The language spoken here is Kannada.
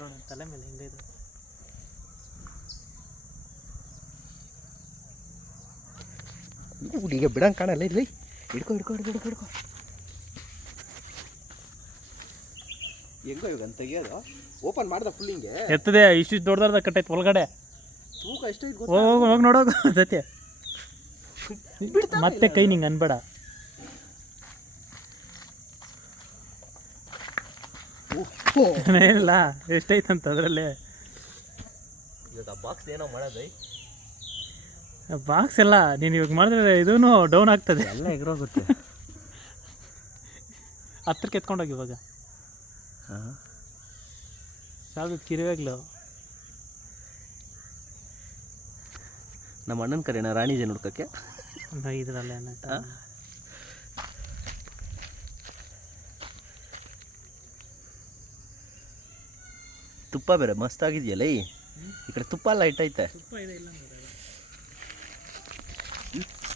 ನೋಡ ತಲೆ ಮೇಲೆ ಹೆಂಗೈತೆ. ಈಗ ಬಿಡಂಗೆ ಕಾಣಲ್ಲ ಇಲ್ಲಿ. ಹಿಡ್ಕೊ ಹಿಡ್ಕೊ ಹಿಡ್ಕೊ ಹಿಡ್ಕೊ ಹಿಡ್ಕೊ. ಹೆಂಗೋ ಇವಾಗ ಅಂತ ತೆಗಿಯೋದು. ಓಪನ್ ಮಾಡ್ದ ಫುಲ್ ಹಿಂಗೆ ಎತ್ತದೆ ಇಷ್ಟು ದೊಡ್ಡದಾದ ಕಟ್ಟೈತೆ ಒಳಗಡೆ. ತೂಕ ಎಷ್ಟೈತೆ ಹೋಗಿ ಹೋಗಿ ನೋಡೋದು ಸತ್ಯ. ಮತ್ತೆ ಕೈ ನಿಂಗೆ ಅನ್ಬೇಡ. ಇಲ್ಲ ಎಷ್ಟೈತಂತ ಅದರಲ್ಲೇ. ಇವಾಗ ಬಾಕ್ಸ್ ಏನೋ ಮಾಡೋದೈ. ಬಾಕ್ಸ್ ಎಲ್ಲ ನೀನು ಇವಾಗ ಮಾಡಿದ್ರೆ ಇದೂ ಡೌನ್ ಆಗ್ತದೆ. ಎಲ್ಲ ಎಗ್ರೋಗುತ್ತೆ. ಹತ್ರಕ್ಕೆ ಎತ್ಕೊಂಡೋಗಿ ಇವಾಗ. ಹಾಂ ಸಾಕು ಕಿರಿವಾಗ್ಲು. ನಮ್ಮ ಅಣ್ಣನ ಕರೆಯೋಣ ರಾಣಿ ಜನ ಹುಡ್ಕಕ್ಕೆ. ಇದರಲ್ಲೇ ತುಪ್ಪ ಬೇರೆ ಮಸ್ತಾಗಿದೆಯಲ್ಲ. ಈ ಕಡೆ ತುಪ್ಪ ಎಲ್ಲ ಇಟ್ಟೈತೆ. ತುಪ್ಪ ಇದೆ ಇಲ್ಲ